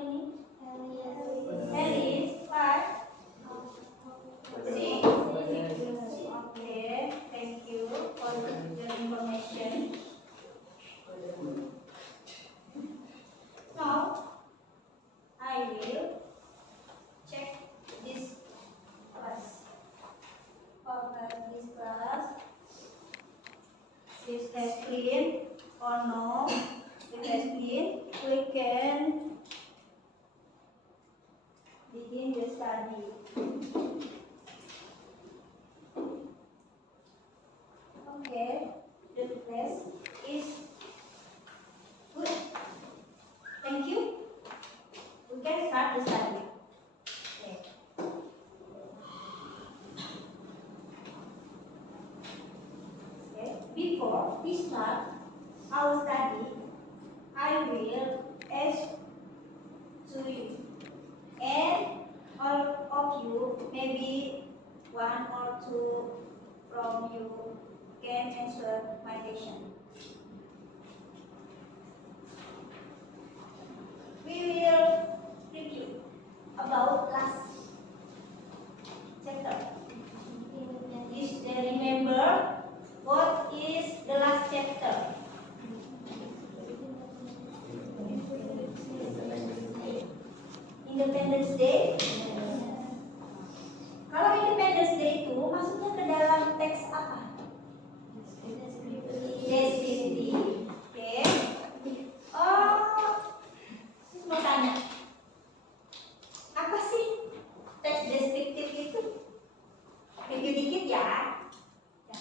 ini? Alice, what? See? Okay, thank you for the information. Now, I will check this class. This class is has clean or no? If has clean, we can begin the study. Okay, the class is good. Thank you. We can start the study. Okay. Okay. Before we start our study, I will ask to you, and all of you, maybe one or two from you can answer my question. We will review about last chapter. Is they remember what is the last chapter? Independence Day. Kalau Independence Day itu masuknya ke dalam teks apa? Deskriptif. Oke. Oh, mau tanya, apa sih teks deskriptif itu? Review dikit ya.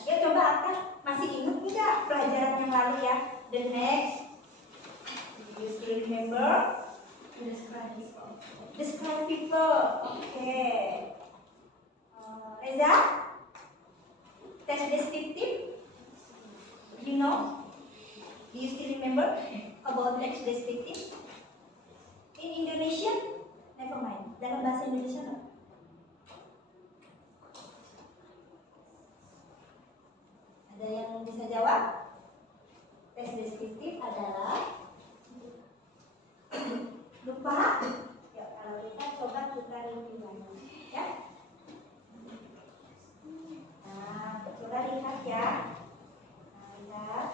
Ya coba Akan masih ingat tidak pelajaran yang lalu ya? The next, you still remember? Describe people. Okay. Reza, teks deskriptif. You know? Do you still remember about teks deskriptif? In Indonesia, never mind. Dalam bahasa Indonesia no? Ada yang bisa jawab? Teks deskriptif adalah lupa? Ya, kalau lupa coba kita review lagi, ya. Nah, coba lihat ya. Nah, lihat.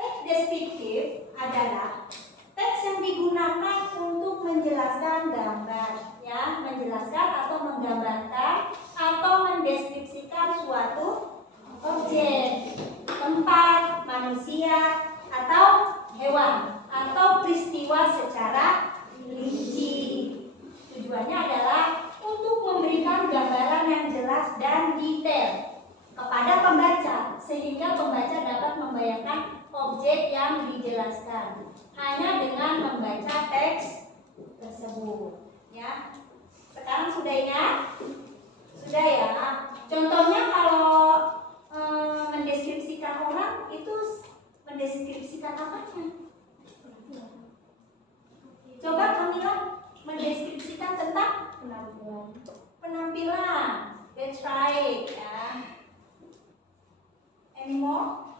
Teks deskriptif adalah teks yang digunakan untuk menjelaskan gambar, ya, menjelaskan atau menggambarkan atau mendeskripsikan suatu objek, tempat, manusia, atau hewan, atau peristiwa secara rinci. Tujuannya adalah untuk memberikan gambaran yang jelas dan detail kepada pembaca, sehingga pembaca dapat membayangkan objek yang dijelaskan hanya dengan membaca teks tersebut. Ya, sekarang sudah ingat? Sudah ya. Contohnya kalau mendeskripsikan orang itu mendeskripsikan apanya? Coba Kamila mendeskripsikan tentang penampilan. That's right ya. Any more?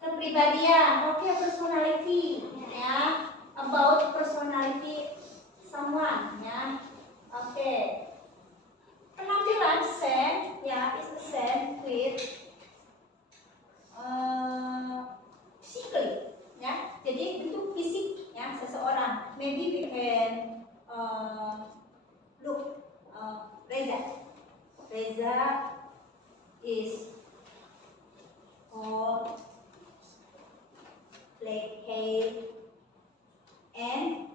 Kepribadian. Oke, personality ya. About personality someone ya. Oke. Penampilan same ya, is the same with physically ya. Jadi bentuk fisik ya seseorang. Maybe we can look Reza. Reza is tall, black hair, and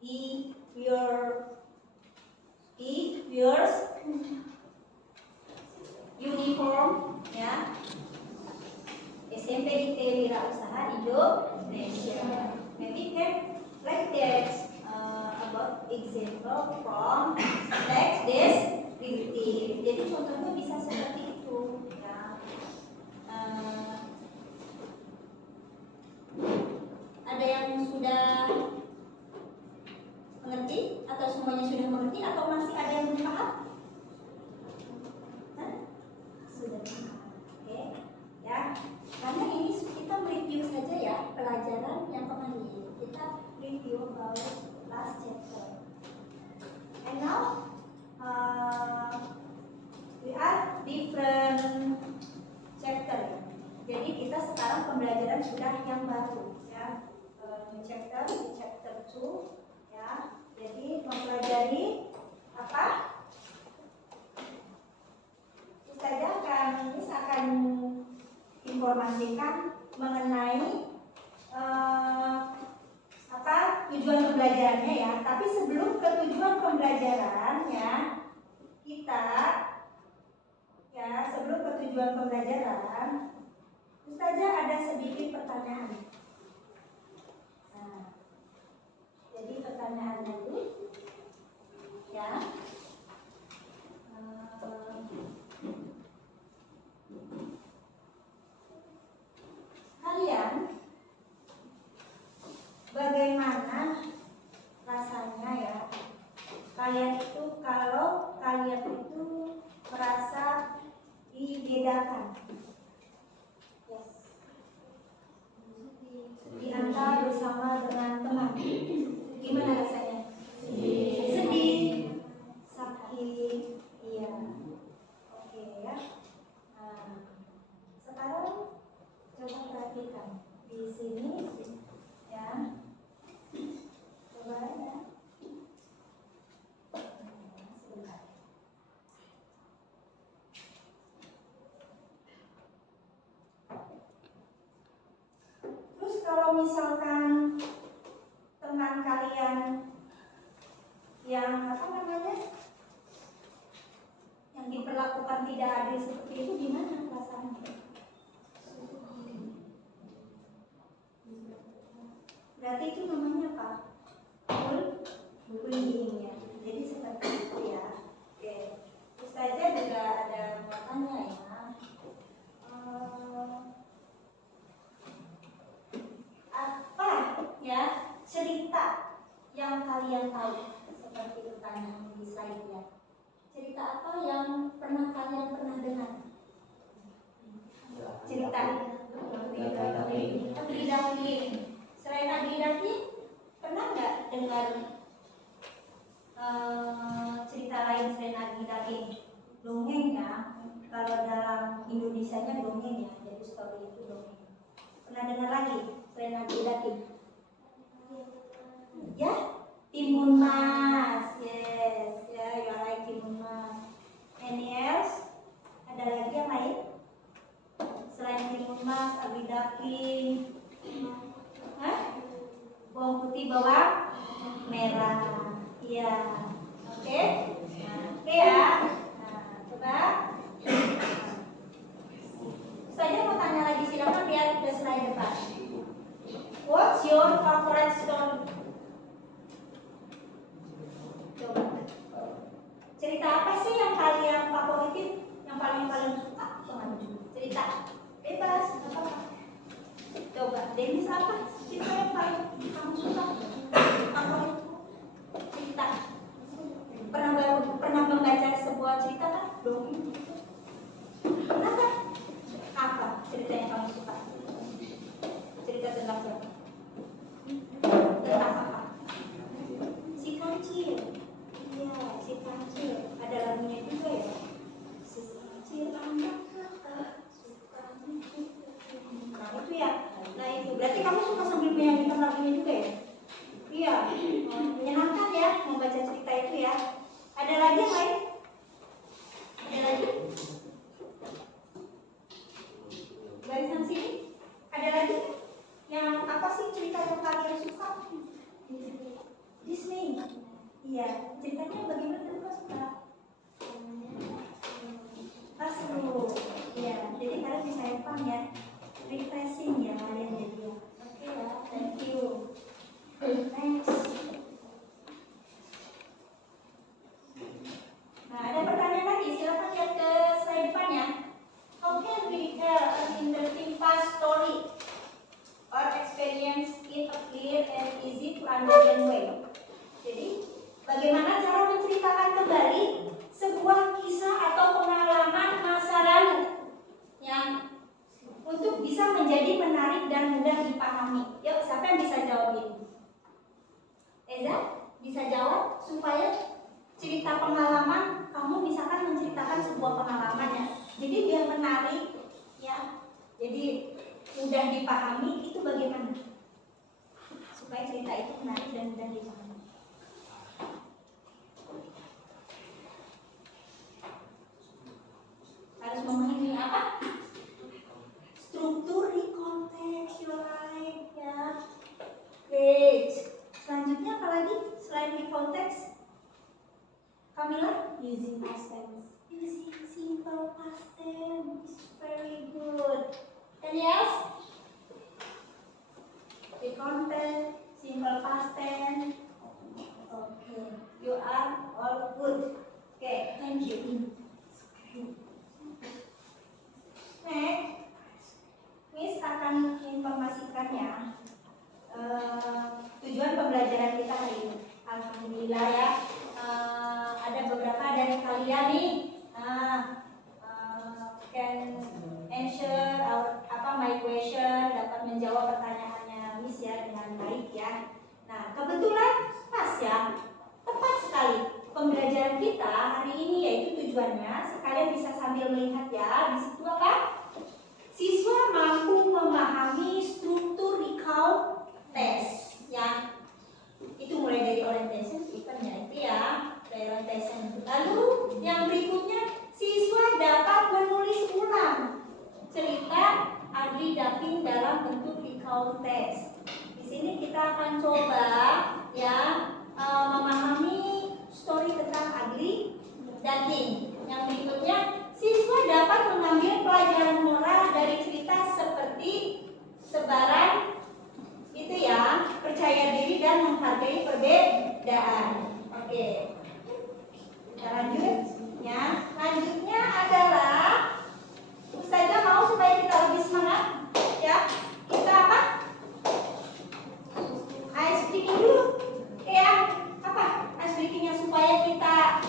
he wears uniform ya. SMP IT Wirausaha Indonesia. Maybe can like that about example from teks deskriptif. Jadi contohnya bisa seperti itu ya. Ada yang sudah mengerti atau semuanya sudah mengerti atau masih ada yang belum paham? Sudah paham. Oke, ya. pelajaran yang kemarin. Kita review about last chapter. And now we are different chapter. Jadi kita sekarang pembelajaran sudah yang baru ya. Chapter 2 ya. Jadi mempelajari apa? Ustazah akan informasikan mengenai tujuan pembelajarannya ya. Tapi sebelum ke tujuan pembelajaran ya, sebelum ke tujuan pembelajaran, Ustazah ada sedikit pertanyaan. Nah, jadi pertanyaan itu ya. Kalian bagaimana rasanya ya? Kalian itu kalau kalian itu merasa dibedakan, yes, diantar bersama dengan teman, gimana rasanya? Sedih, sakit, iya, oke ya. Nah, sekarang coba perhatikan di sini ya, coba ya. Sebentar. Terus kalau misalkan teman kalian yang yang diperlakukan tidak adil seperti itu, gimana perasaannya? Berarti itu namanya apa? Bullying ya. Jadi seperti itu ya. Oke. Terus saja juga ada mau tanya ya. Apa ya cerita yang kalian tahu, seperti pertanyaan di slide ya. Cerita apa yang kalian pernah dengar? Cerita Abdi Dakin. Selain Abdi Dakin, pernah nggak dengar cerita lain selain Abdi Dakin? Dongeng ya. Kalau dalam Indonesianya dongeng ya, jadi story itu dongeng. Pernah dengar lagi selain Abdi Dakin? Ya, Timun Mas. Yes, ya, you are right, Timun Mas. Any else? Ada lagi yang lain? Selain Timun Mas, Abdi Dakin, bawang putih, bawang merah. Iya, oke. Oke ya. Nah, coba. Saya mau tanya lagi, silakan lihat ke slide depan. What's your favorite story? Coba. Cerita apa sih yang kalian favoritin, yang paling suka? Cerita bebas, apa? Coba, Denis apa? Cerita yang paling kamu suka? Favorit cerita? Pernah membaca sebuah cerita kan? Dongeng. Pernah kan? Apa cerita yang kamu suka? Cerita tentang siapa? Tentang apa? Si Kancil. Iya, si Kancil. Ada lagunya juga ya. Si Kancil anak kakak suka. Nah itu ya. Nah itu berarti kamu suka sambil menyanyikan lagunya juga ya? Iya. Menyenangkan ya membaca cerita itu ya. Ada lagi yang lain? Ada lagi? Barisan sini. Ada lagi? Yang apa sih cerita yang kalian suka? Disney. Iya, ceritanya bagaimana kamu suka? Seru. Iya, jadi kalian bisa have fun ya. Refreshing ya kalian jadi ya. Oke ya, thank you. Next. Nah, ada pertanyaan lagi, silakan lihat ke slide depan ya. How can we tell an interesting past story or experience in a clear and easy to understand way? Jadi, bagaimana cara menceritakan kembali sebuah kisah atau pengalaman masa lalu yang untuk bisa bisa menjadi menarik dan mudah dipahami? Yuk, siapa yang bisa jawab ini? Eza, bisa jawab supaya cerita pengalaman, kamu misalkan menceritakan sebuah pengalaman ya. Jadi biar menarik ya. Jadi mudah dipahami itu bagaimana? Supaya cerita itu menarik dan mudah dipahami. Harus memahami apa? Struktur, recontextualize ya. Great. Selanjutnya apa lagi selain recontextualize? Kamila? Using past tense. Using simple past tense. Very good. Any else? Recontextualize, simple past tense. Okay. You are all good. Okay, thank you. Next, Miss akan informasikan ya tujuan pembelajaran kita hari ini. Alhamdulillah ya, ada beberapa dari kalian nih can answer my question, dapat menjawab pertanyaannya Miss ya dengan baik ya. Nah kebetulan pas ya, tepat sekali pembelajaran kita hari ini, yaitu tujuannya sekalian bisa sambil melihat ya di situ apa? Siswa mampu memahami struktur recount test ya. Itu mulai dari orientation event ya, itu ya dari orientation. Lalu yang berikutnya, siswa dapat menulis ulang cerita Adli Daphne dalam bentuk recount test. Di sini kita akan coba ya memahami story tentang Adli Daphne. Yang berikutnya, siswa dapat mengambil pelajaran moral dari cerita seperti sebaran itu ya, percaya diri dan menghargai perbedaan. Oke, kita lanjut ya. Lanjutnya adalah Ustazah mau supaya kita lebih semangat ya. Kita apa? Ice breaking dulu ya. Apa ice breakingnya supaya kita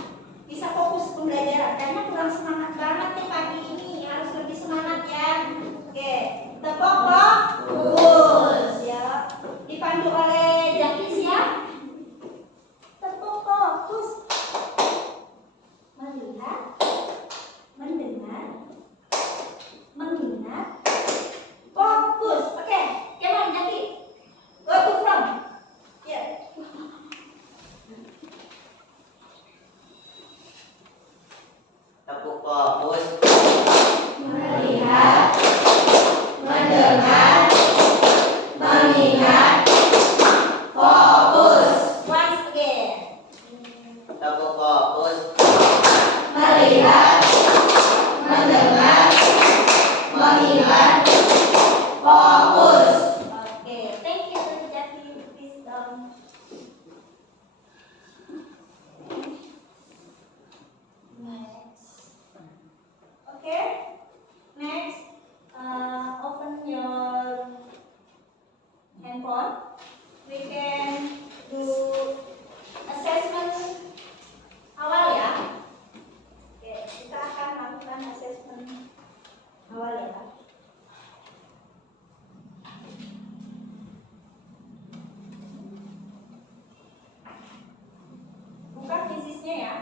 bisa fokus pembelajaran, karena kurang semangat banget nih pagi ini, harus lebih semangat ya. Oke, tepok fokus ya, dipandu oleh Jakis ya. Tepok fokus, melihat, mendengar, mengingat, fokus. Oke, come on Jaki, go to front. Yeah. Tepuk fokus. Melihat, mendengar, mengingat, fokus. Once again. Tepuk fokus. Melihat, mendengar, mengingat, fokus. Oke, thank you Jaki. Please next. Okay, next, open your handphone. We can do assessment awal ya. Oke, kita akan lakukan assessment awal ya. Buka fisiknya ya.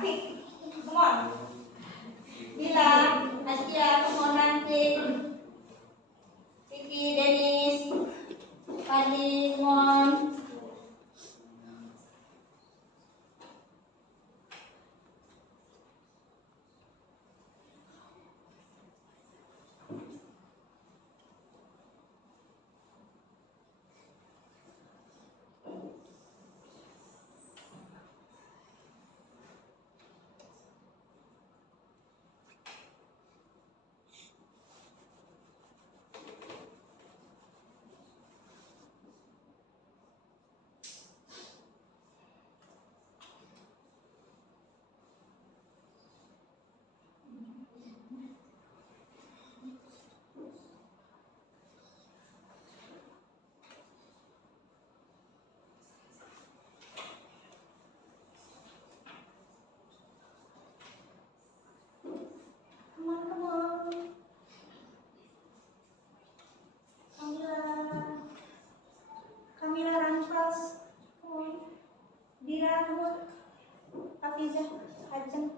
Pick. Come on. Dilan, Asia, come on ranting. Vicky, Dennis, Fadli, come on. Come on. Camila run fast. Come on. Dira, come on. Hafizah, Ajeng.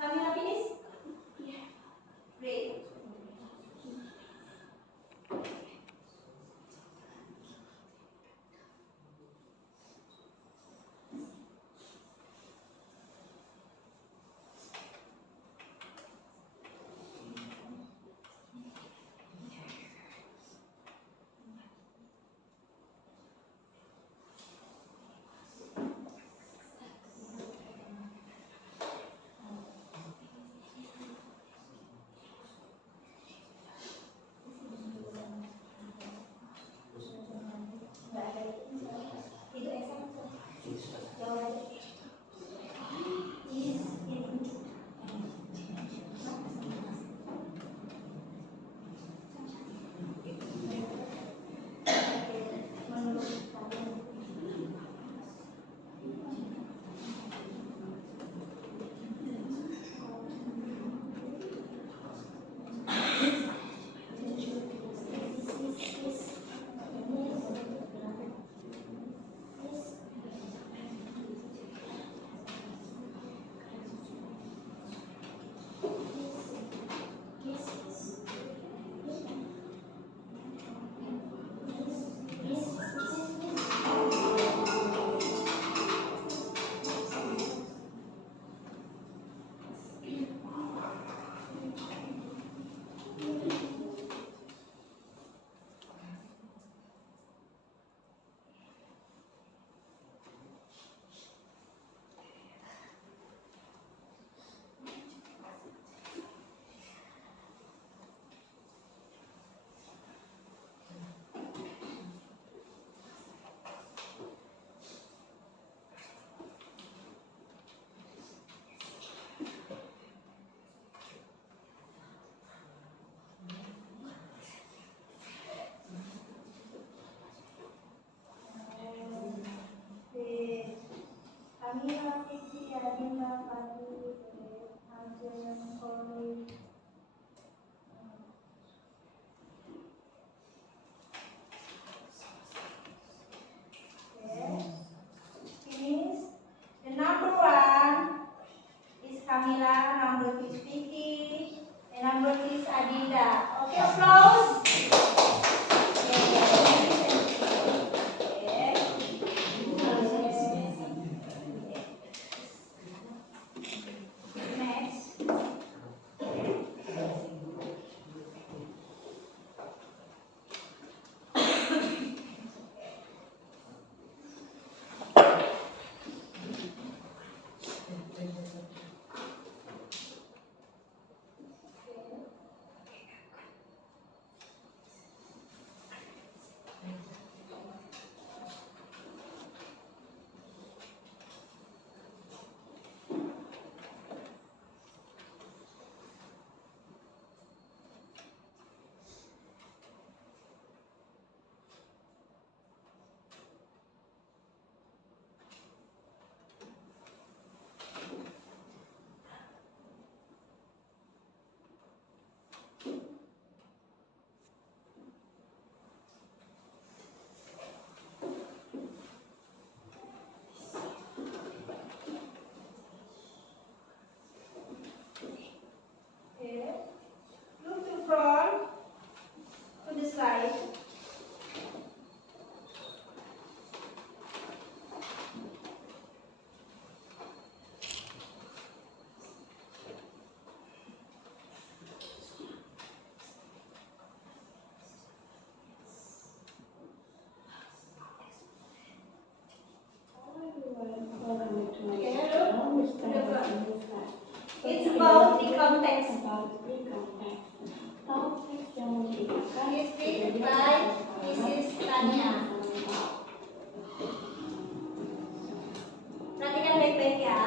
Camila finish? Yeah. Great. Nggak ada itu. Itu Esa. Jawab aja. Is in. Menurut kalian. Camila, Vicky, Adinda, Fadli, Ajeng, Kori. Okay. Finish. The number one is Camila, number two is Vicky, and number three is Adinda. Okay, applause. Next. It's about the context. It's written by Mrs. Tanya. Perhatikan baik-baik ya.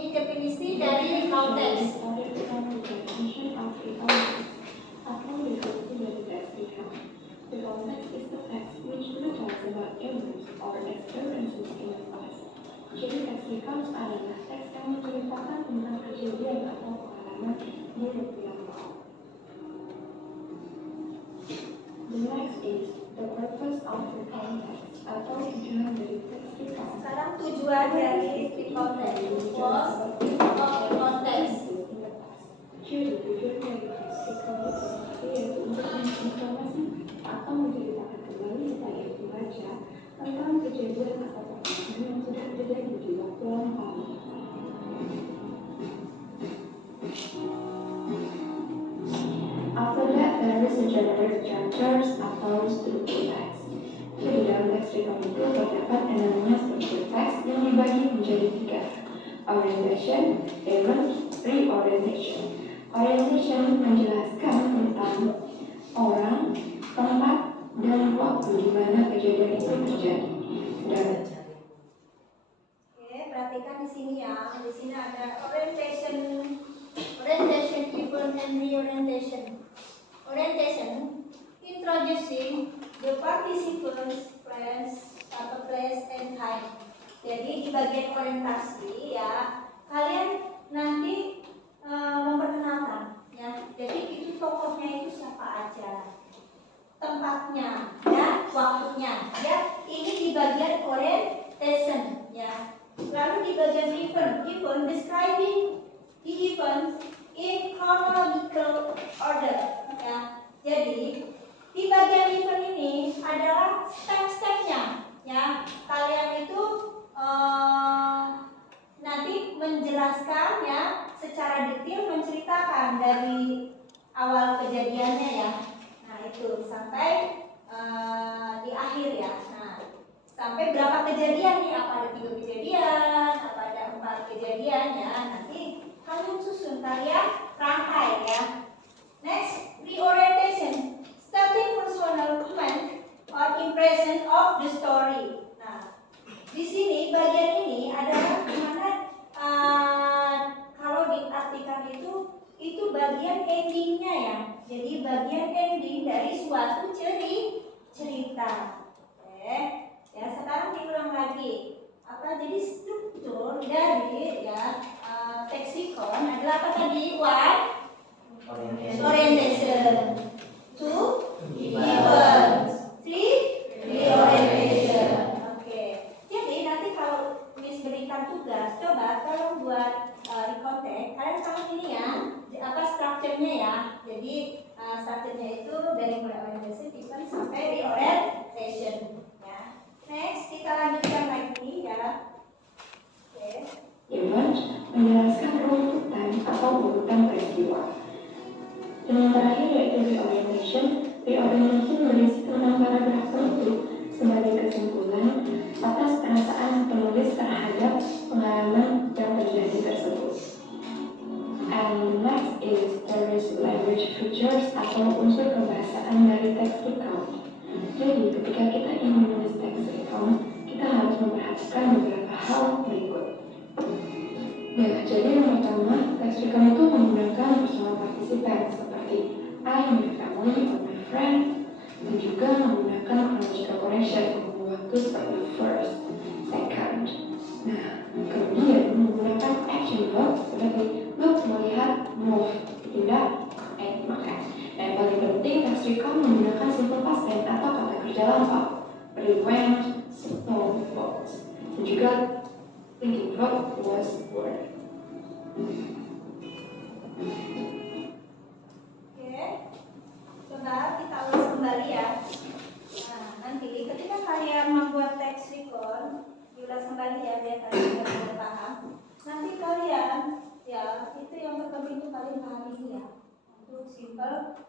Ini definisi dari konteks. The context is the text which tells about events or experiences in the past. Jadi teks recounts adalah teks yang menceritakan tentang kejadian atau pengalaman di waktu yang lalu. The next is the purpose of the context atau tujuan dari teks recount. Sekarang tujuan dari the context was of the context. Jadi tujuan dari teks recount yaitu untuk menginformasi atau menceritakan kembali kepada yang dibaca tentang kejadian atau pengalaman yang sudah terjadi di waktu lampau. After that, there is a generic structures atau struktur teks. Jadi dalam teks recount itu terdapat yang namanya struktur teks yang dibagi menjadi 3: orientation, event, reorientation. Orientation menjelaskan tentang orang, tempat, dan waktu di mana kejadian itu terjadi. Oke, perhatikan di sini ya. Di sini ada orientation, event, and reorientation. Orientation, introducing the participants, friends, atau place and time. Jadi di bagian orientasi ya, kalian nanti memperkenalkan ya. Jadi itu tokohnya itu siapa aja, tempatnya dan waktunya ya. Ini di bagian orientation ya. Lalu di bagian event describing the event in chronological order ya. Jadi di bagian event ini adalah step-stepnya ya. Kalian itu nanti menjelaskan ya secara detail, menceritakan dari awal kejadiannya ya. Nah itu sampai di akhir ya. Nah sampai berapa kejadian nih? Apa ada 3 kejadian? Apa ada 4 kejadian ya? Nanti kalian susun, kalian rangkai ya. Next, reorientation, starting personal comment or impression of the story. Nah di sini bagian ini adalah dimana kalau diartikan itu bagian endingnya ya. Jadi bagian ending dari suatu cerita. Oke. Ya, sekarang diulang lagi. Jadi struktur dari ya teks recount adalah apa tadi? One, orientation. Two, event. Three, reorientation. Oke. Jadi nanti kalau Miss berikan tugas, coba tolong buat recontact. Kalian sama ini ya, apa strukturnya ya. Jadi strukturnya itu dari mulai orientation, event sampai reorientation. Ya. Next kita lanjutkan lagi ya. Oke. Event menjelaskan runtutan atau urutan peristiwa. Dan yang terakhir yaitu reorientation. Reorientation berisi tentang paragraf penutup sebagai kesimpulan atas perasaan penulis terhadap pengalaman yang terjadi tersebut. And next is there is language features atau unsur kebahasaan dari teks recount. Jadi ketika kita ingin menulis teks recount, kita harus memperhatikan beberapa hal berikut. Ya, jadi yang pertama, teks recount itu menggunakan personal participant seperti I, my family, or my friend, dan juga menggunakan chronological correction untuk waktu seperti first, second. Nah, kemudian menggunakan action verb seperti look, melihat, move, tidak, makan. Dan yang paling penting, teks recount menggunakan simple past tense atau kata kerja lampau seperti went, stole, bought, dan juga thinking verb was, were. Oke. Coba kita ulas kembali ya. Nah, nanti ketika kalian membuat teks recount, diulas kembali ya biar kalian sudah paham. Nanti kalian ya itu yang ketemu itu kalian pahami ya. Untuk simple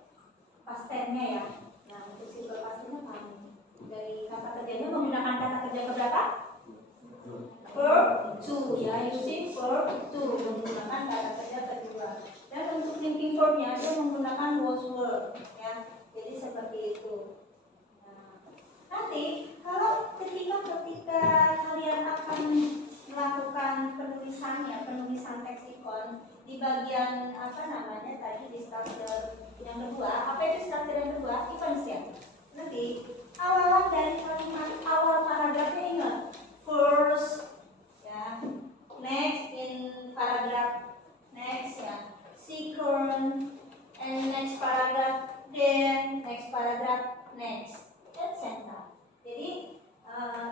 past tense-nya ya. Nah, untuk simple past tense-nya pahami. Dari kata kerjanya menggunakan kata kerja keberapa? Verb to ya, using verb to, menggunakan kata kerja kedua. Dan untuk linking verbnya dia menggunakan was were, ya. Jadi seperti itu. Nah, nanti kalau ketika kalian akan melakukan penulisan leksikon di bagian tadi di struktur yang kedua, apa itu struktur yang kedua? Events ya. Nanti awalan dari kalimat awal paragrafnya ingat first, ya. Next in paragraph next ya. Second and next paragraph then next paragraph next dan center. Jadi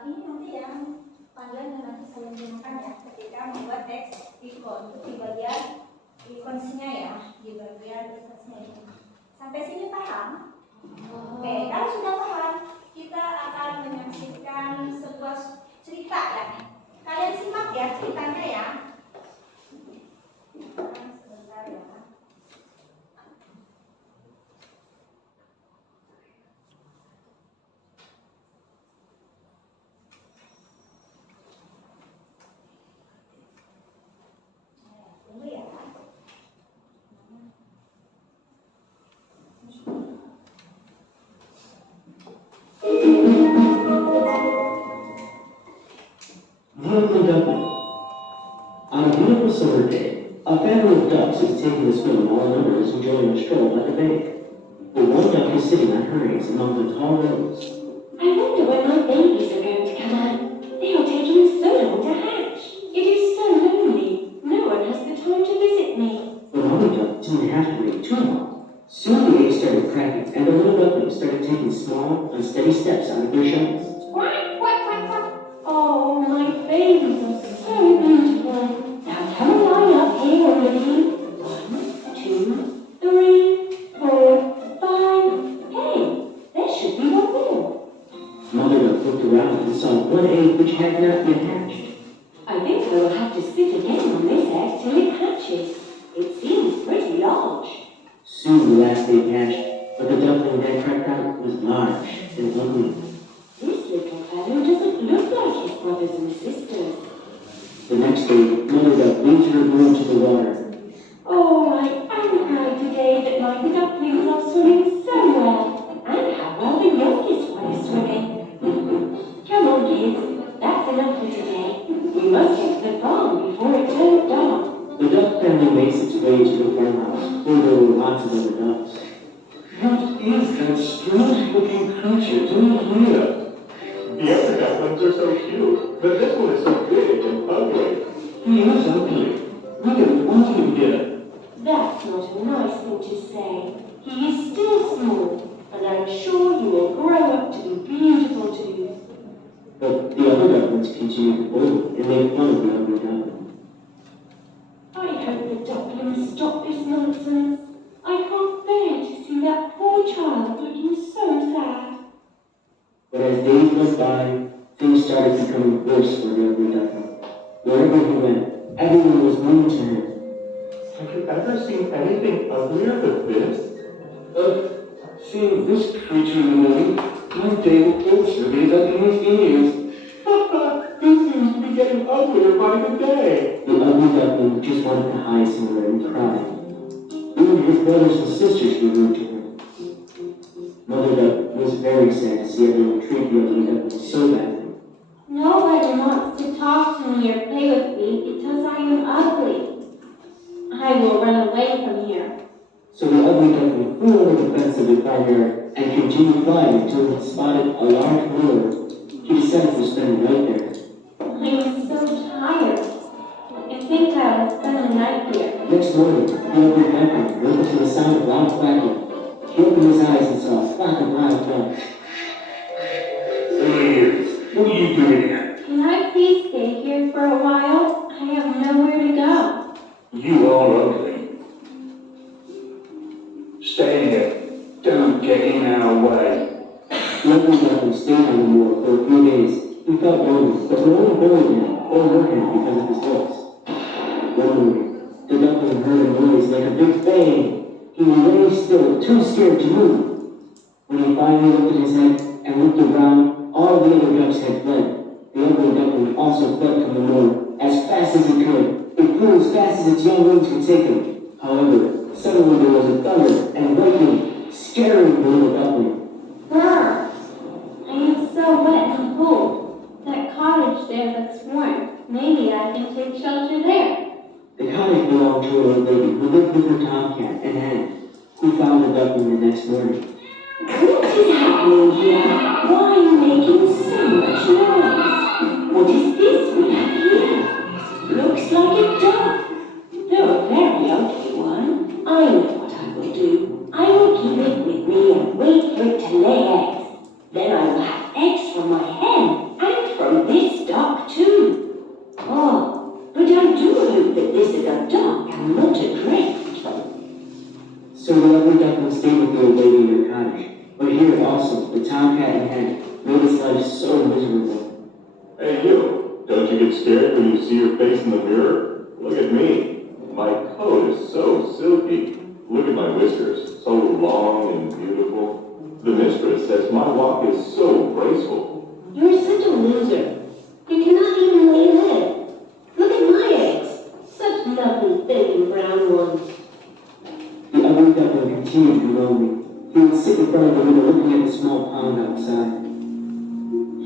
ini nanti yang panggilan yang nanti saya gunakan ya ketika membuat teks ikon di bagian ikonnya ya, di bagian ikonnya ini. Sampai sini paham? Oke, kalau sudah paham, kita akan menyaksikan sebuah cerita ya. Kalian simak ya ceritanya ya. Sebentar ya. Tunggu ya. The Ugly Duckling. On a beautiful summer day, a family of ducks is taking a swim while another is enjoying a stroll by the bank. The one duck is sitting on her eggs among the tall rose. I wonder when my babies are going to come out. They are taking so long to hatch. It is so lonely. No one has the time to visit me. The mother duck didn't have to wait too long. Soon the eggs started cracking, and the little ducklings started taking small, unsteady steps out of their shells. Quack, quack, quack, quack. Oh, my babies are so beautiful. Now come and line up here already. 1, 2, 3, 4, 5. Hey, there should be one more. Mother duck looked around and saw one egg which had not yet hatched. I think I will have to sit again on this egg till it hatches. It seems pretty large. Soon the last egg hatched, but the duckling that cracked out was large and ugly. This little fellow doesn't look like his brothers and sisters. The next day, Mother Duck leads her broom to the water. Oh, I am proud today that my ducklings are swimming so well, and how well the youngest one is swimming. Come on, kids, that's enough for today. We must get to the farm before it turns dark. The duck family makes its way to the farmhouse, where there were lots of other ducks. What is that strange-looking creature doing here? The other ducklings are so cute, but this one is so big and ugly. He is ugly. We didn't want him here. That's not a nice thing to say. He is still small, and I'm sure he will grow up to be beautiful too. But the other ducklings continued to bully and make fun of the ugly duckling. I hope the ducklings stop this nonsense. I can't bear to see that poor child looking so sad. But as days went by, things started becoming worse for the ugly duckling. Wherever he went, everyone was mean to him. Have you ever seen anything uglier than this? Seeing this creature in the morning, my day will also be up in his ears. This seems to be getting uglier by the day. The ugly duckling just wanted to hide somewhere and cry. Even his brothers and sisters were rude to him. Mother Duck was very sad to see everyone treat the ugly duckling so badly. Nobody wants to talk to me or play with me because I am ugly. I will run away from here. So the ugly duckling flew over the fence of the farmyard and continued flying until he spotted a large willow. He decided to spend the night there. I am so tired. I think I will spend the night here. Next morning, the ugly duckling woke to the sound of loud clapping. He opened his eyes and saw a flock of wild ducks. Hey, what are you doing here? Can I please stay here for a while? I have nowhere to go. You are ugly. Stay here. Don't get in our way. The ugly duckling stayed on the moor for a few days. He felt lonely, but no one bullied him or hurt him because of his looks. One morning, the duckling heard a noise like a big bang. He lay still, too scared to move. When he finally lifted his head and looked around, all the other ducks had fled. The ugly duckling also fled from the moor as fast as he could. It flew as fast as its young wings could take him. However, suddenly there was a thunder and lightning, scaring the little duckling. Brr! I am so wet and cold. That cottage there looks warm. Maybe I can take shelter there. The cottage belonged to an old lady who lived with her tomcat and hen, who found the duckling the next morning. What is happening here? Why are you making so much noise? What is this we have here? Looks like a dove. Though a very ugly one. I know what I will do. I will keep it with me and wait for it to lay eggs. Then I will have eggs from my hen and from this duck too. Oh, but I do hope that this is a duck and not a drake. So the ugly duckling stayed with the old lady in her cottage. But here also, the tomcat and hen made his life so miserable. Hey you, don't you get scared when you see your face in the mirror? Look at me. My coat is so silky. Look at my whiskers, so long and beautiful. The mistress says my walk is so graceful. You're such a loser. You cannot even lay an egg. Look at my eggs. Such lovely, big and brown ones. The ugly duckling continued to be lonely. He would sit in front of the window looking at the small pond outside.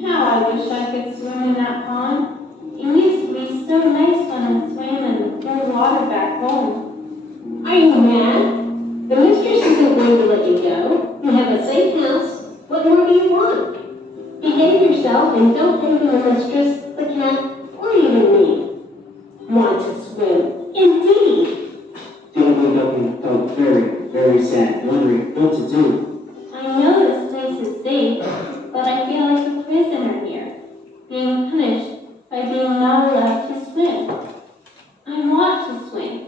How I wish I could swim in that pond. It used to be so nice when I swam in the cool water back home. Are you mad? The mistress isn't going to let you go. You have a safe house. What more do you want? Behave yourself and don't hinder the mistress, the cat, or even me. Want to swim? Indeed. The ugly duckling felt very, very sad, wondering what to do. I know this place is safe, but I feel like a prisoner here, being punished by being not allowed to swim. I want to swim.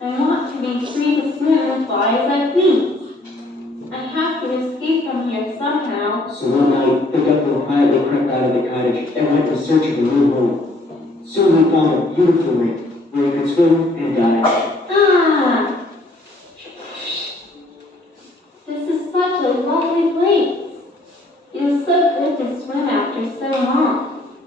I want to be free to swim and fly as I please. I have to escape from here somehow. So one night, the duckling quietly crept out of the cottage and went in search of a new home. Soon he found a beautiful lake where he could swim and dive. Ah! This is such a lovely place. It is so good to swim after so long.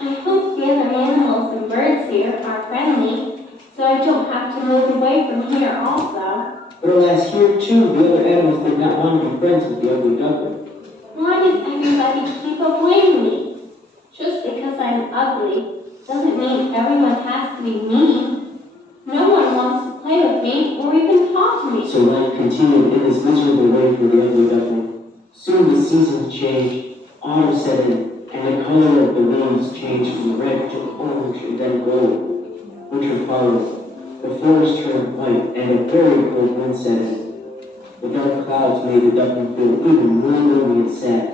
I hope the other animals and birds here are friendly, so I don't have to move away from here also. But alas, here too, the other animals did not want to be friends with the ugly duckling. Why does everybody keep avoiding me? Just because I'm ugly doesn't mean everyone has to be mean. No one wants to play with me or even talk to me. So life continued in this miserable way for the ugly duckling. Soon the seasons changed, autumn set in, and the color of the leaves changed from red to orange and then gold. Winter followed. The forest turned white, and a very cold wind set in. The dark clouds made the duckling feel even more lonely and sad.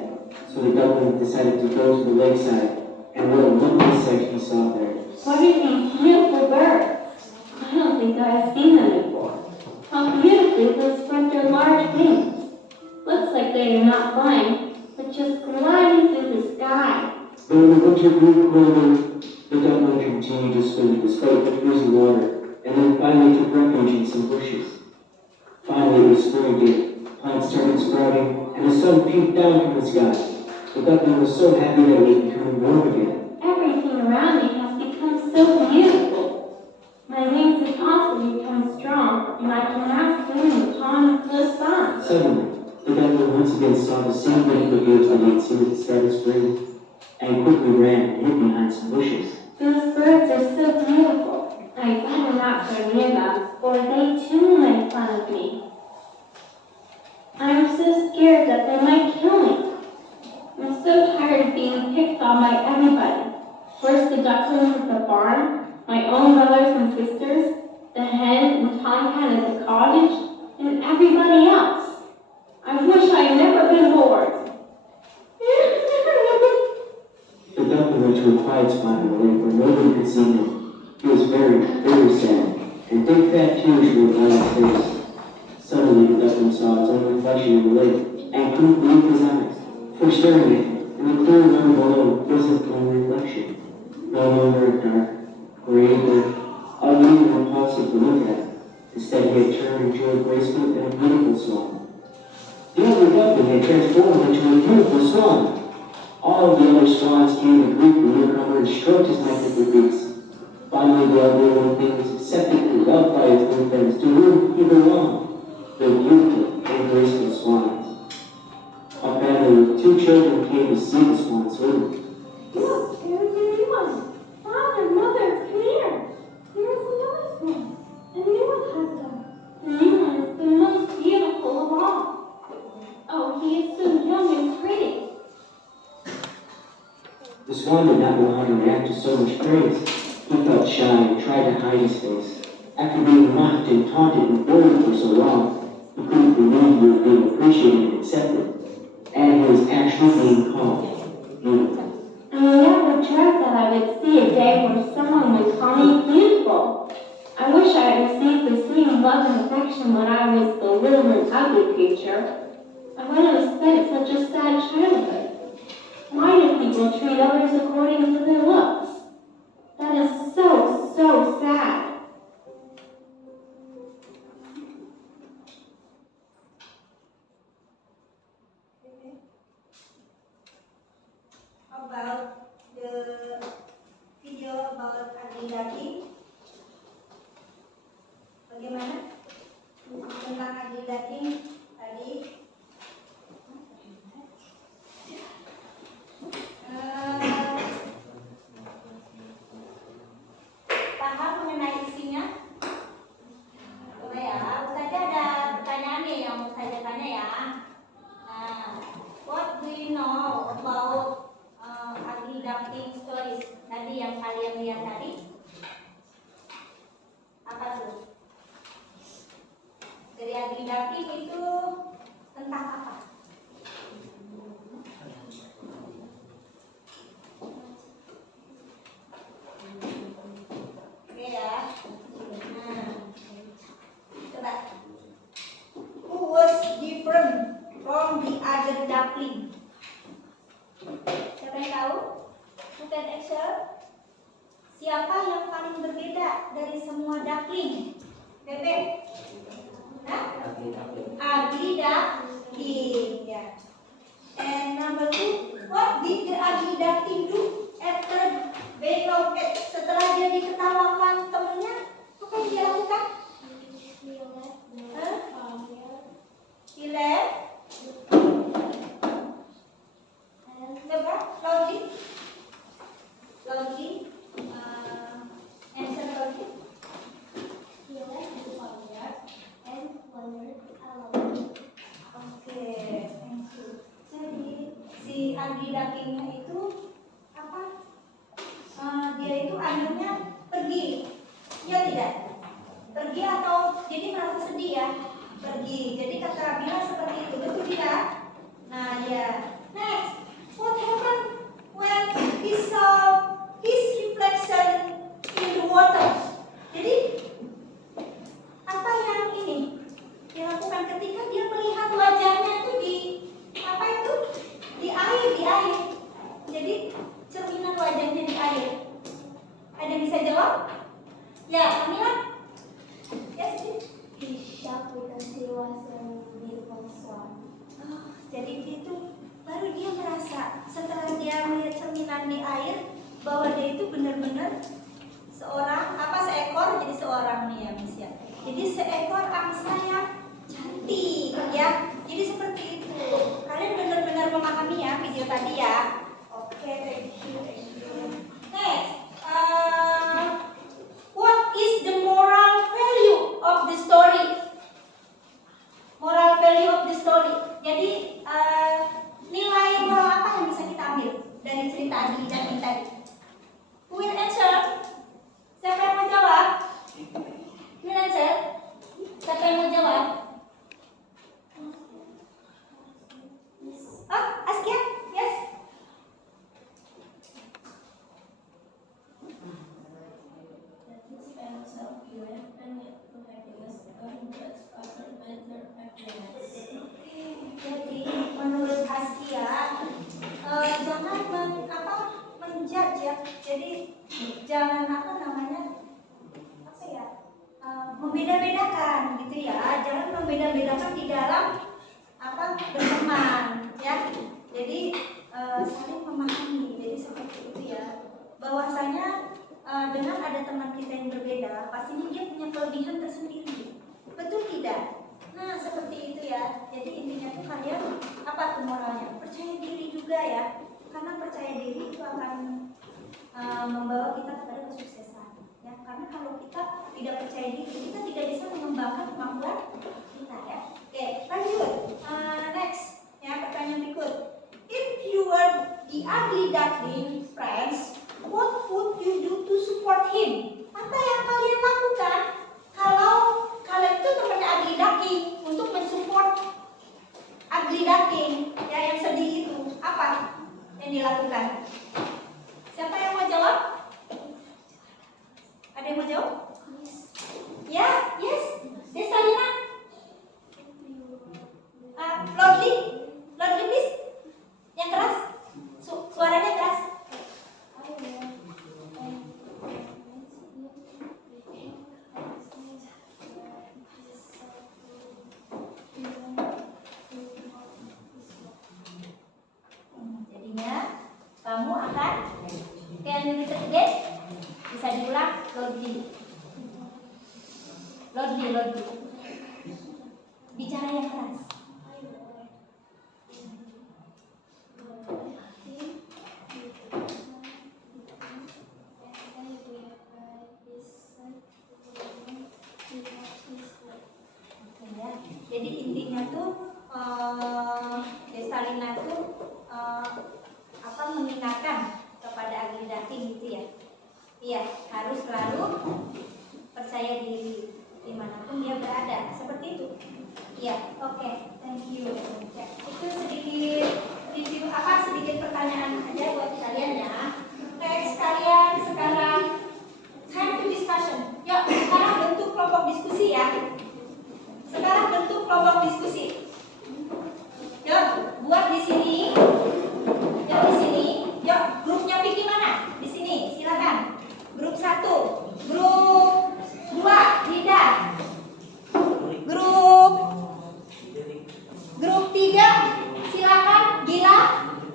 So the duckling decided to go to the lakeside, and what a lovely sight he saw there. What are these beautiful birds? I don't think I've seen them before. How beautifully they spread their large wings. Looks like they are not flying, but just gliding through the sky. But when the winter grew colder, the duckling continued to swim despite the freezing water, and then finally took refuge in some bushes. Finally it was spring again. Plants started sprouting, and the sun peeked down from the sky. The duckling was so happy that it was becoming warm again. Everything around me has become so beautiful. My wings have also become strong, and I can now swim in the pond close by. Suddenly, the duckling once again saw the same beautiful views that he had seen at the start of spring, and quickly ran and hid behind some bushes. Those birds are so beautiful. I better not go near them, or they too may fun of me. I'm so scared that they might kill me. I'm so tired of being picked on by everybody. First the ducklings at the barn, my own brothers and sisters, the hen and tomcat at the cottage, and everybody else. I wish I had never been born. The duckling went to a quiet spot in the lake where nobody could see him. He was very, very sad, and big fat tears rolled down his face. Suddenly the duckling saw its own reflection in the lake, and couldn't believe his eyes. For staring at him, in the clear water below was his own reflection. No longer dark, gray, or ugly and repulsive to look at. Instead he had turned into a graceful and a beautiful swan. The ugly duckling had transformed into a beautiful swan. All of the other swans came to greet the newcomer and stroked his neck with their beaks. Finally, the ugly little thing was accepted and loved by his new friends, to whom he belonged, the beautiful and graceful swans. A family with 2 children came to see the swan swimming. Look, there's a new one. Father, mother, come here. Here's another one. A new one has come. The new one is the most beautiful of all. Oh, he is so young and pretty. The swan did not know how to react to so much praise. He felt shy and tried to hide his face. After being mocked and taunted and bullied for so long, he couldn't believe he was being appreciated and accepted. And he was actually being called beautiful. I never dreamt that I would see a day where someone would call me beautiful. I wish I had received the same love and affection when I was the little and ugly creature. I wouldn't have spent such a sad childhood. Why do people treat others according to their looks? That is so, so sad. About the video about ugly duckling. Bagaimana tentang ugly duckling tadi? Paham mengenai isinya? Coba ya, Ustazah ada pertanyaan nih yang mau saya tanya ya. What do you know about ugly duckling stories? Tadi yang kalian lihat tadi, apa tuh? Dari ugly duckling itu tentang apa? Oke ya. Nah, coba. Who was different from the other duckling? Siapa yang tahu? Look at Excel. Siapa yang paling berbeda dari semua duckling? Bebek? Hah? Ugly duckling. Ya. And number 2, what did the ugly duckling do after being laughed? Setelah dia diketawakan temennya, apa yang dia lakukan? He left. Coba, logic. Answer logic. Oke, thank you. Jadi si ugly ducklingnya itu apa? Dia itu akhirnya pergi, ya tidak? Pergi atau jadi merasa sedih ya? Pergi. Jadi kata Rabina seperti itu, betul tidak? Nah ya. Next, what happened when he saw his reflection in the water? Jadi apa yang ini dilakukan ketika dia melihat wajahnya itu di apa itu? Di air. Jadi cerminan wajahnya di air. Ada yang bisa jawab? Ya, Kamila? Yes, please. He shocked because he was a beautiful swan. Oh, jadi itu baru dia merasa setelah dia melihat cerminan di air bahwa dia itu benar-benar seekor jadi seorang nih ya Miss ya. Jadi seekor angsa yang cantik ya. Jadi seperti itu. Kalian benar-benar memahami ya video tadi ya. Oke, thank you. Next, what is the moral value of the story? Moral value of the story. Jadi nilai moral apa yang bisa kita ambil dari cerita Adi dan Adi tadi? Who will answer? Siapa yang mau jawab? Who will answer? Siapa yang mau jawab? Oh, Askia? Yes? Jadi menurut Askia jangan menjudge ya. Jadi jangan membeda-bedakan gitu ya. Jangan membeda-bedakan di dalam berteman ya. Jadi saling memahami. Jadi seperti itu ya. Bahwasanya dengan ada teman kita yang berbeda, pastinya dia punya kelebihan tersendiri. Betul tidak? Nah, seperti itu ya. Jadi intinya tuh kalian apa tuh moralnya? Percaya diri juga ya. Karena percaya diri itu akan membawa kita kepada kesuksesan. Ya, karena kalau kita tidak percaya diri, kita tidak bisa mengembangkan kemampuan kita ya. Oke, lanjut. Next, ya pertanyaan berikut. If you were the ugly duckling, friends, what would you do to support him? Apa yang kalian lakukan kalau kalian itu temannya ugly duckling untuk mensupport ugly duckling ya yang sedih itu? Apa yang dilakukan? Siapa yang mau jawab? Ada yang mau jawab? Ya, yes. Destalina. Loudly, please. Yang keras. Suaranya keras. Jadinya kamu akan can you repeat again? Bisa diulang loudly. Loudly. Bicara yang keras. Ya, jadi intinya tuh Destalina tuh mengingatkan kepada ugly duckling gitu ya. Iya, harus selalu percaya diri dimanapun dia berada, seperti itu. Iya, oke, thank you. Ya, itu sedikit review sedikit pertanyaan aja buat kalian ya. Next, kalian sekarang time to discussion. Yuk, sekarang bentuk kelompok diskusi ya. Sekarang bentuk kelompok diskusi. Yuk, buat di sini. Yuk di sini. Yuk, grupnya Vicky mana? Di sini, silakan. Grup 1, grup 2, Linda. Grup 3, silakan Gila,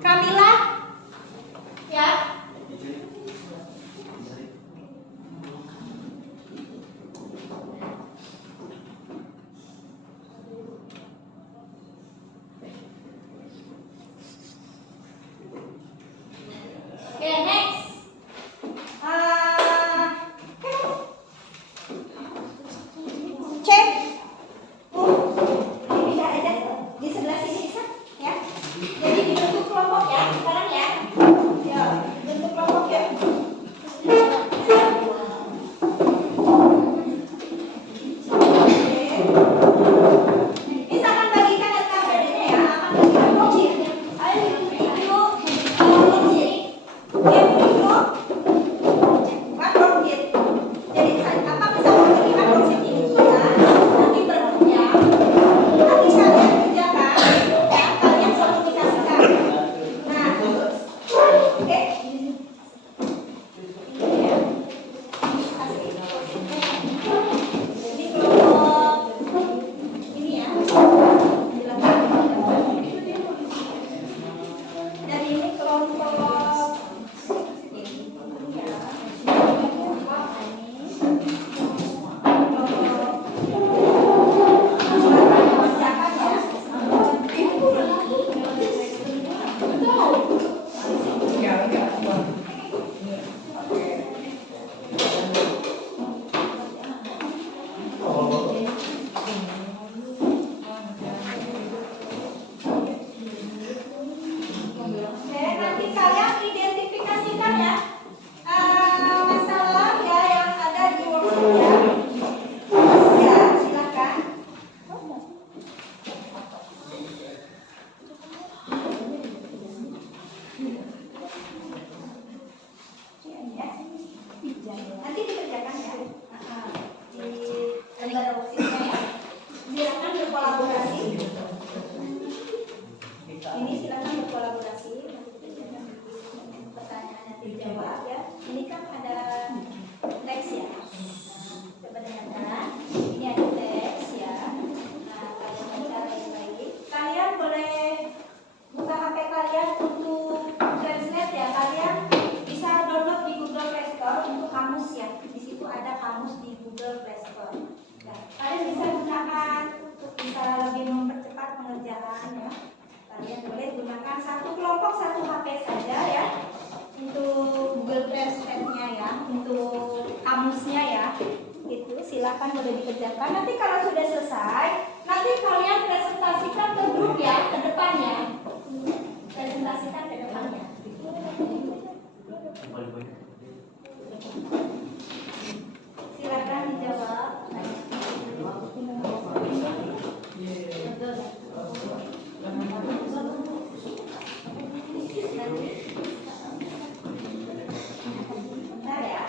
Kamila. Ya. silakan satu kelompok satu HP saja ya. Untuk Google Translate-nya ya, untuk kamusnya ya. Itu silakan boleh dikerjakan. Nanti kalau sudah selesai, nanti kalian presentasikan ke grup ya, ke depannya. Presentasikan ke depannya. Silakan dijawab. Bentar ya.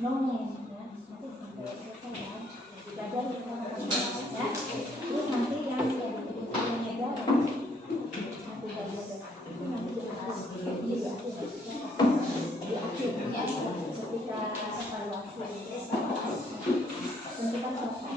dongeng ya. Nanti sampai selesai ya. Dipelajari ya. Terus nanti yang bukunya jalan nanti belajar itu nanti dibahas di akhir ya ketika evaluasi dan kita selesai.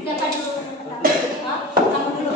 Siapa dulu? Kamu dulu.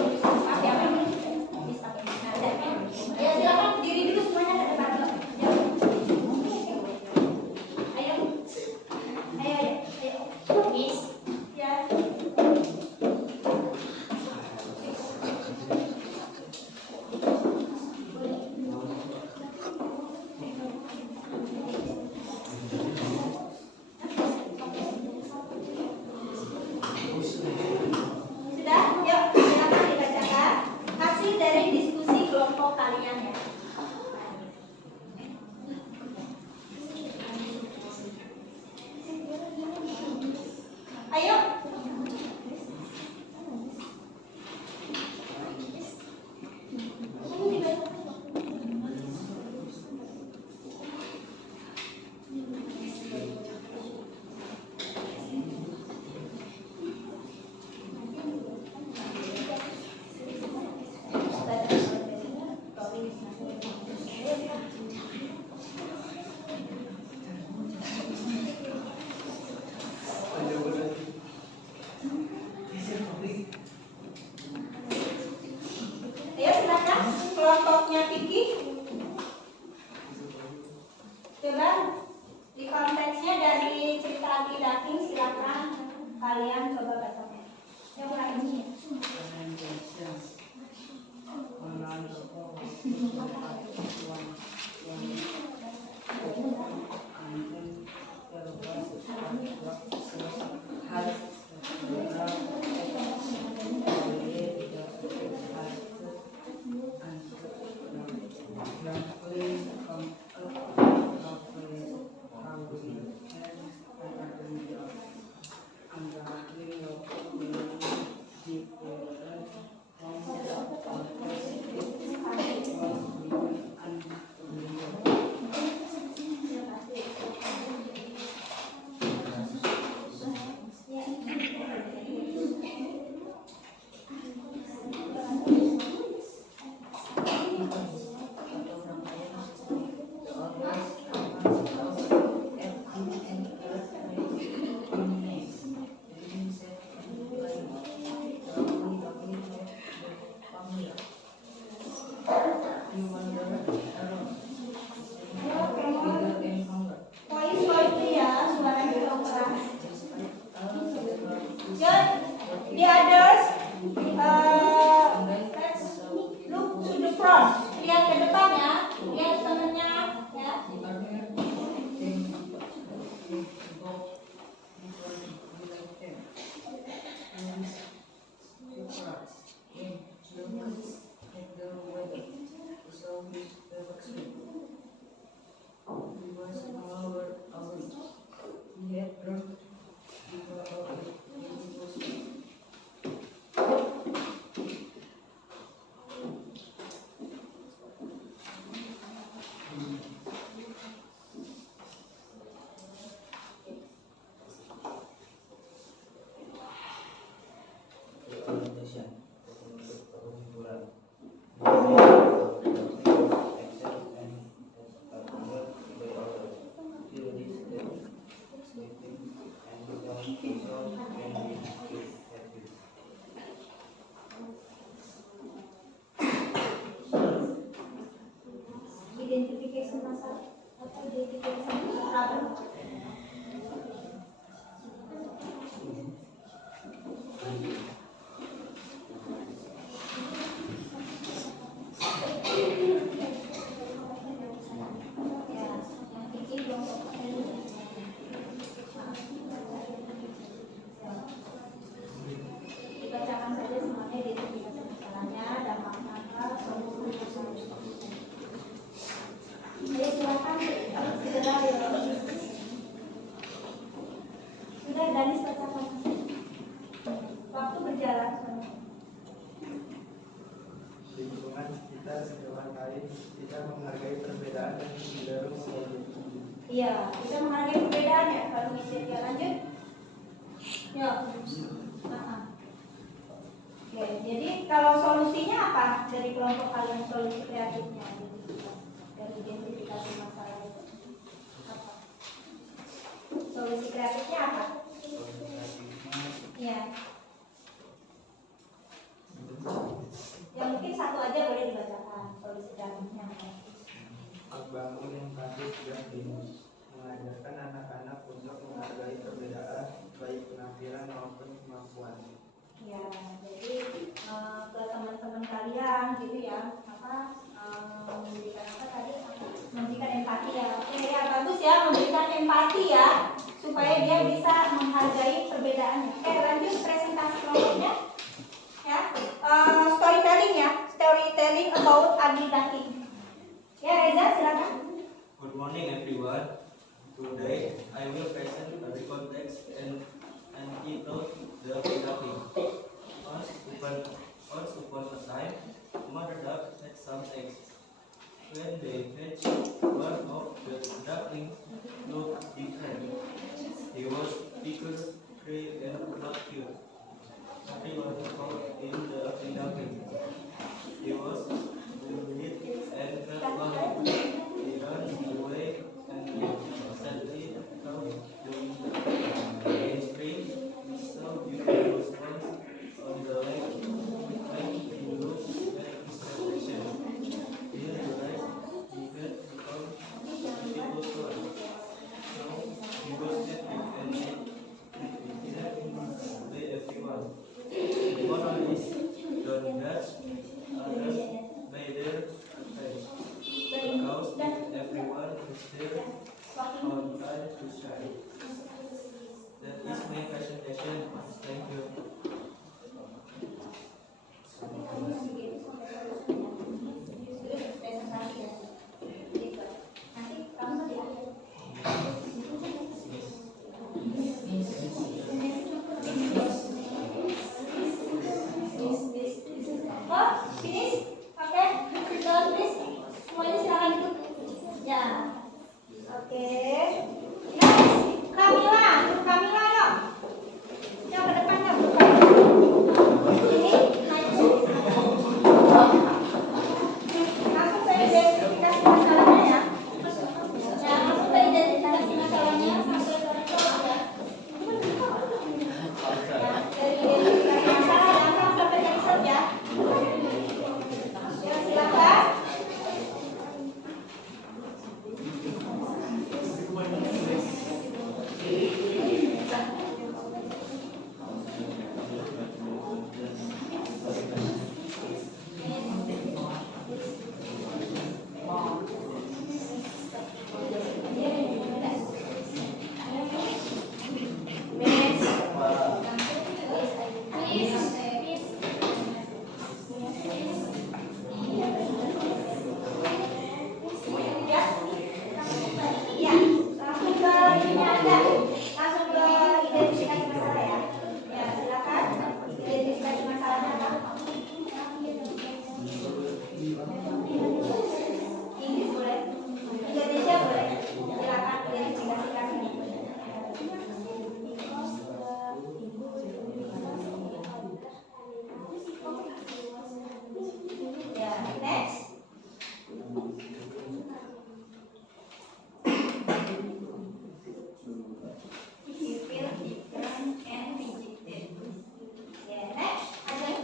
ugly duckling, silakan kalian coba baca. Yang mulai ini. The others, let's look to the front. Lihat ke depan ya, lihat temennya ya. Identification masalah atau identification problem. Dibacakan saja semuanya identifikasi masalahnya, dampaknya apa, solusi masalahnya. Ayo silakan segera ya. Sudah Danis bacakan. Waktu berjalan. Lingkungan sekitar sejauh kali kita menghargai perbedaan dan cenderung menjadi. Iya, kita menghargai perbedaan ya. Kalau misalnya ya, lanjut. Ya. Oke, jadi kalau solusinya apa dari kelompok kalian, solusi kreatifnya dari identifikasi masalah itu? Apa? Solusi kreatifnya apa? Ya. Ya mungkin satu aja boleh dibacakan solusi kreatifnya. Membangun empati dan mengajarkan anak-anak untuk menghargai perbedaan baik penampilan maupun kemampuan. Ya, jadi ke teman-teman kalian gitu ya, memberikan apa tadi? Memberikan empati ya. Oke ya, bagus ya, memberikan empati ya, supaya dia bisa menghargai perbedaannya. Oke, lanjut presentasi kelompoknya. Ya, storytelling ya, storytelling about ugly duckling. Ya, Reza silakan. Good morning everyone. Today I will present the context and keep out the duckling. Once upon a time, mother duck had some eggs. When they hatched, one of the ducklings looked different. He was bigger, gray, and luckier. Everyone thought in the ugly duckling. He was bullied and felt lonely. He ran away and sadly out doing in spring. We saw beautiful swans on the lake. When he looked at his reflection, he realized he had to shine. That is my presentation. Thank you. Presentasi ya. Gitu. Nanti kamu di akhir. Oh, finish? Oke, done please. Semuanya silakan duduk. Ya. Oke. Next, Kamila, Kamila yuk. Yang ke depan yuk. Ini naik. Langsung ke identifikasi masalahnya ya. Ya, langsung ke identifikasi masalahnya sampai ke resolusi ya. Ya, dari identifikasi masalah langsung sampai ke resolusi ya. Ya, silakan. Ya, langsung ke ini ada, langsung ke identifikasi masalah ya. Ya, silakan. Identifikasi masalahnya apa? Inggris boleh, Indonesia boleh. Silakan identifikasikan. Ya, next. You feel different and rejected. Yeah, next. Ajay.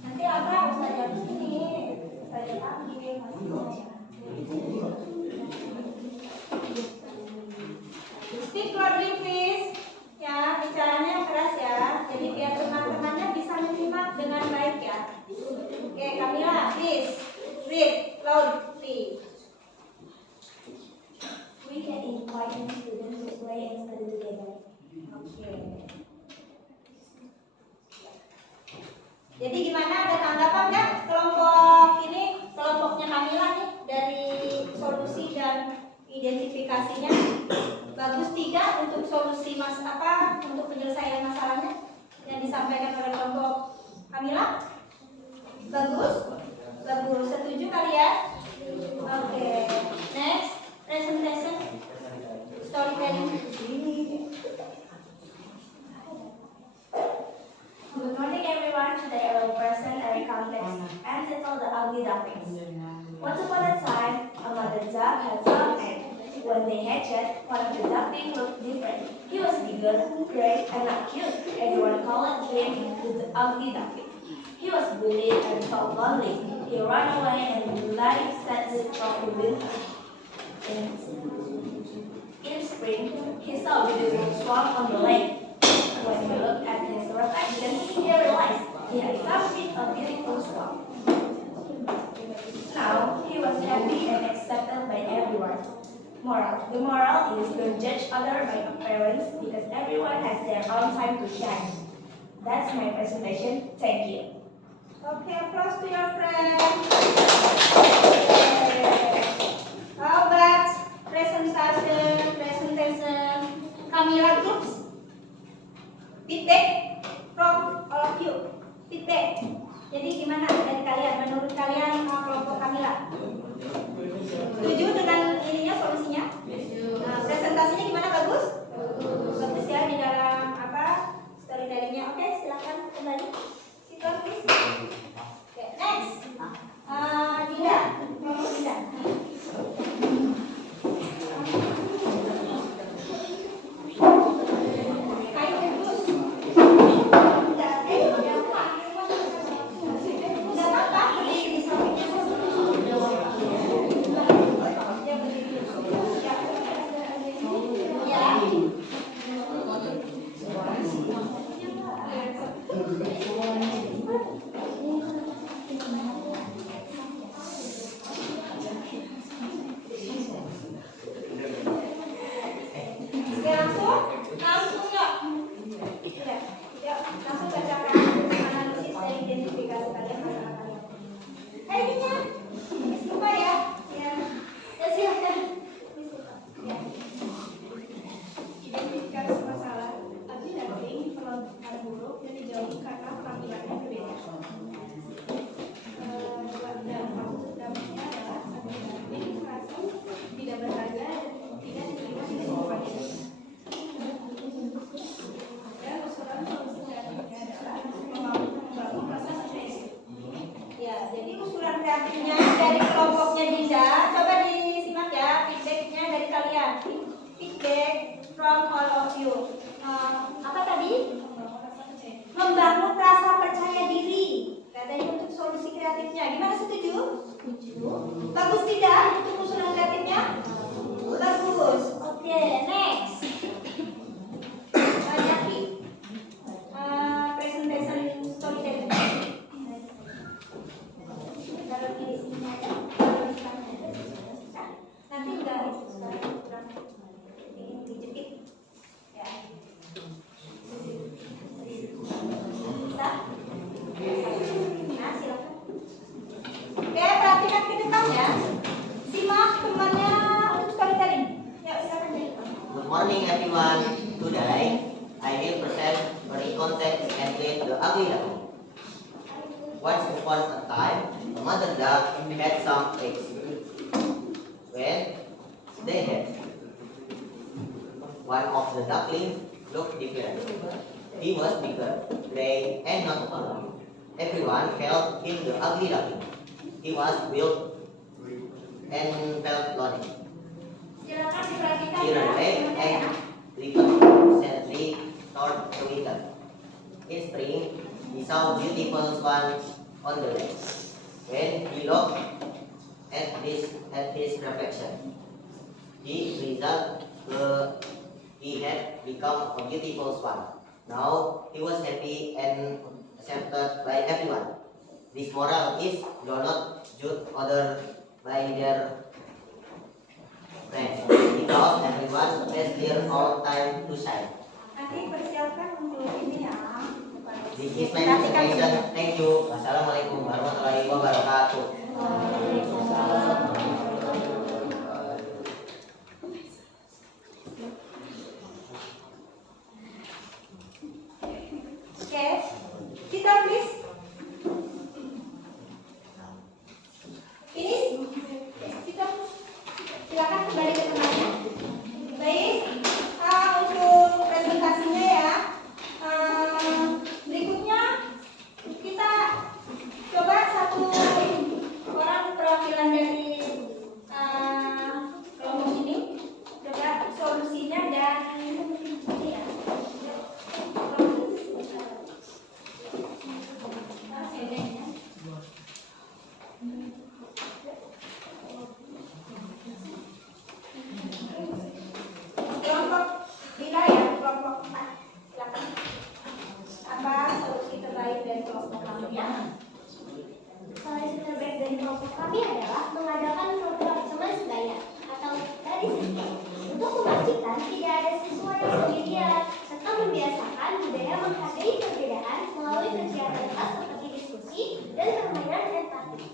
Nanti abang saya di sini, saya panggil maksudnya. Speak loudly please. Ya, bicaranya yang keras ya. Jadi biar teman-temannya bisa menyimak dengan baik ya. Oke, Kamila, please read loudly. We can invite new students to play and study together. Oke. Jadi gimana? Ada tanggapan nggak kelompok ini? Kelompoknya Kamila nih dari solusi dan identifikasinya. Bagus 3 untuk solusi untuk penyelesaian masalahnya yang disampaikan oleh kelompok Kamila. Bagus? Bagus. Setuju kalian? Oke. Next, presentation. Storytelling. Good morning everyone. Today I will present a complex and settle the ugly ducklings. Once upon a time, a mother duck had some eggs. When they hatched, one of the ducklings looked different. He was bigger, gray, and not cute. Everyone called him the ugly duckling. He was bullied and felt lonely. He ran away and life sadly struck the winter. In spring, he saw a beautiful swan on the lake. When he looked at his reflection, he realized he had found a beautiful swan. Now, he was happy and accepted by everyone. Moral. The moral is don't judge others by appearance because everyone has their own time to shine. That's my presentation. Thank you. Okay, applause to your friend. How about presentation, Kamila groups? Feedback from all of you. Feedback. Jadi gimana dari kalian? Menurut kalian kelompok Kamila? Setuju dengan ininya solusinya? Nah, presentasinya gimana? Bagus? Bagus ya di dalam storytellingnya. Oke, silakan kembali. Silakan please. Oke, next. Dinda, ngomong Dinda. Oke, langsung yuk. Ya, langsung bacakan analisis dan identifikasi kalian masalah kalian. Ininya, Miss lupa ya. Ya, silahkan. Miss lupa. Ya. Identifikasi masalah. Abi Dating diperlakukan buruk dan dijauhi karena penampilannya berbeda. Maksud dampaknya adalah Abi Dating merasa tidak berharga dan tidak diterima di lingkungannya. Dan usulan solusi kreatifnya adalah membangun rasa percaya diri. Ya, jadi usulan kreatifnya dari kelompoknya Dinda. Coba disimak ya, feedbacknya dari kalian. Feedback from all of you. Apa tadi? Membangun rasa percaya diri. Katanya untuk solusi kreatifnya. Gimana, setuju? Setuju. Bagus tidak untuk usulan kreatifnya? Bagus. Oke, next. Jaki. Presentation storytelling. Taruh di sini aja. Nanti enggak dijepit. Ya. Bisa? Nah, silakan. Oke, perhatikan ke depan ya. Simak temannya untuk storytelling. Yuk, silakan jadi. Good morning everyone. Today I will present very context and with the ugly duckling. Once upon a time, a mother duck had some eggs. When they had, one of the ducklings looked different. He was bigger, gray, and not blue. Everyone called him the ugly duckling. He was built and felt lonely. Silakan diperhatikan He ya. ran away Temannya ya. and returned sadly toward the winter. In spring, he saw beautiful swans on the lake. When he looked at his reflection, he realized he had become a beautiful swan. Now he was happy and accepted by everyone. This moral is do not judge others by their friends, because everyone has their own time to shine. Nanti persiapkan untuk ini ya. This is my presentation. Thank you. Wassalamualaikum warahmatullahi wabarakatuh. Oke, kita please. Ini kita silakan kembali ke tempatnya. Baik, untuk presentasinya ya. Berikutnya kita coba satu orang perwakilan dari kelompok ini. Coba solusinya dan ini ya. Kelompok Dila ya, kelompok 4. Silakan. Apa solusi terbaik dari kelompok kamu ya? Solusi terbaik dari kelompok kami adalah mengadakan program teman sebaya atau tadi sistem untuk memastikan tidak ada siswa yang sendirian serta membiasakan budaya menghargai perbedaan melalui kegiatan kelas seperti diskusi dan permainan empati.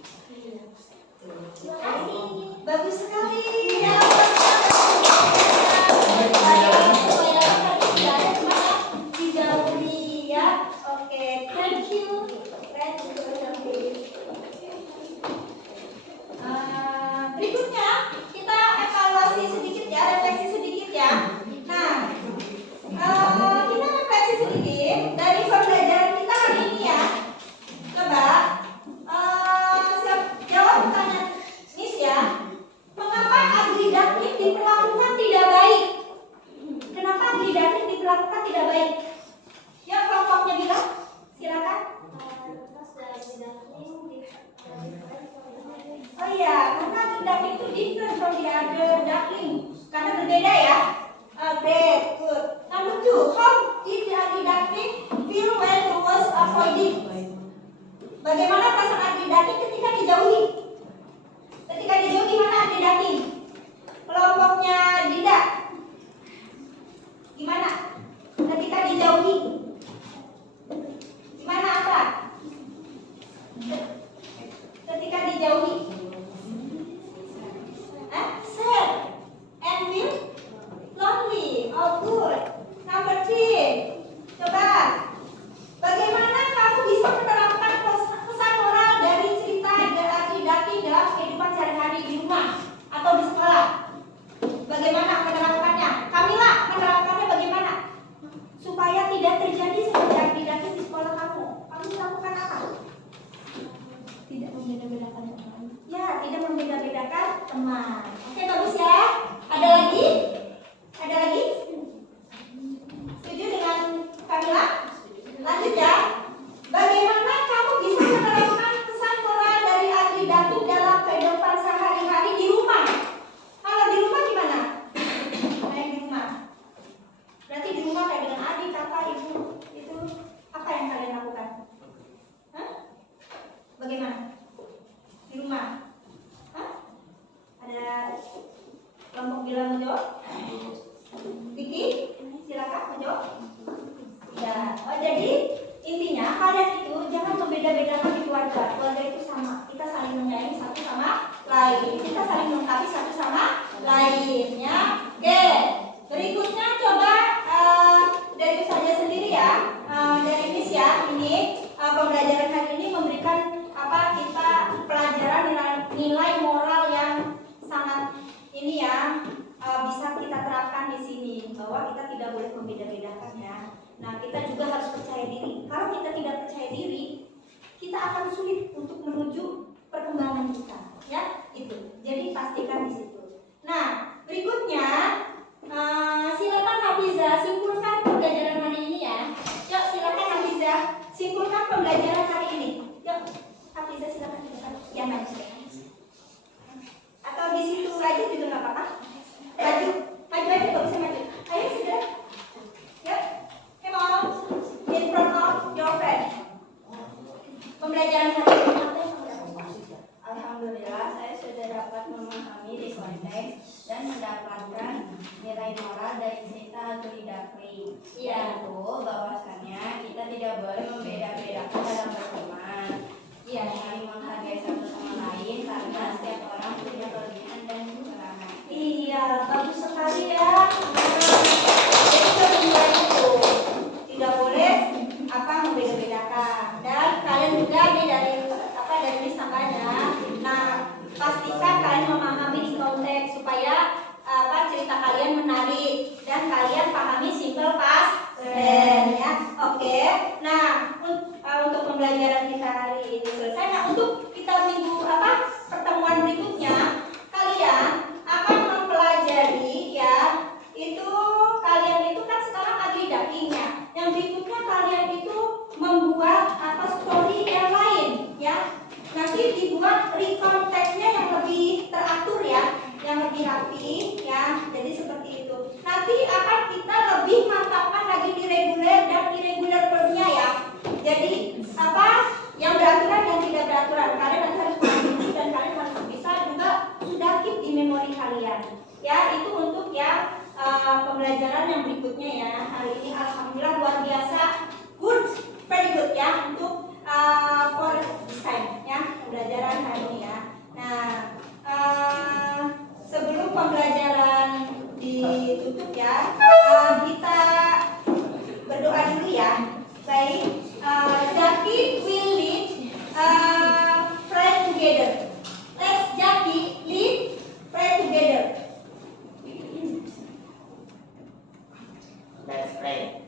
Terima kasih. Bagus sekali. Ya, dijauhi ya. Oke, thank you. Berikutnya kita evaluasi sedikit ya, refleksi sedikit ya. Nah, kita refleksi sedikit dari pembelajaran kita hari ini ya. Coba jawab pertanyaan Miss ya. Mengapa ugly duckling diperlakukan tidak baik? Kenapa ugly duckling diperlakukan tidak baik? Yuk kelompoknya bilang, silakan. Oh iya, karena ugly duckling itu different from the other duckling. Karena berbeda ya. Great, good. Number 2, how did the ugly duckling feel when he was avoided? Bagaimana perasaan ugly duckling ketika dijauhi? Ketika dijauhi gimana ugly duckling? Kelompoknya Dinda. bahwa kita tidak boleh membeda-bedakan ya. Nah, kita juga harus percaya diri. Kalau kita tidak percaya diri, kita akan sulit untuk menuju perkembangan kita, ya itu. Jadi pastikan di situ. Nah, berikutnya silakan Hafizah simpulkan pembelajaran hari ini ya. Yuk, silakan Hafizah simpulkan pembelajaran hari ini. Yuk, Hafizah silakan. Ya, maju. Atau di situ aja juga nggak apa-apa. Maju aja kalau bisa maju. Ayo sudah. Yuk, come on, in front of your friend. Pembelajaran hari ini apa yang kamu lakukan? Alhamdulillah, saya sudah dapat memahami di konteks dan mendapatkan nilai moral dari cerita Al-Ghidaqi, yaitu bahwasannya kita tidak boleh membeda-bedakan dalam berteman, saling menghargai satu sama lain karena setiap orang punya kelebihan dan kekurangan. Iya, bagus sekali ya. Jadi kedua itu tidak boleh membeda-bedakan. Dan kalian juga nih dari Miss tambahnya. Nah, pastikan kalian memahami di konteks supaya cerita kalian menarik dan kalian pahami simple past tense ya. Oke. Nah, untuk pembelajaran kita hari ini selesai. Nah, untuk kita pertemuan berikutnya kalian akan mempelajari ya, itu kalian itu kan sekarang Al-Ghidaqi-nya. Yang berikutnya kalian itu membuat story yang lain ya. Nanti dibuat recount text-nya yang lebih teratur ya, yang lebih rapi ya. Jadi seperti itu. Nanti akan kita lebih mantapkan lagi di reguler dan irregular verb-nya ya. Jadi yang beraturan dan tidak beraturan. Kalian nanti harus pahami dan kalian harus bisa juga sudah keep di memori kalian. Ya, itu untuk yang pembelajaran yang berikutnya ya. Hari ini alhamdulillah luar biasa. Good, very good ya untuk for this time ya, pembelajaran hari ini ya. Nah, sebelum pembelajaran ditutup ya, kita berdoa dulu ya. Baik, Jaki will lead pray together. Let's Jaki lead pray together. Let's pray.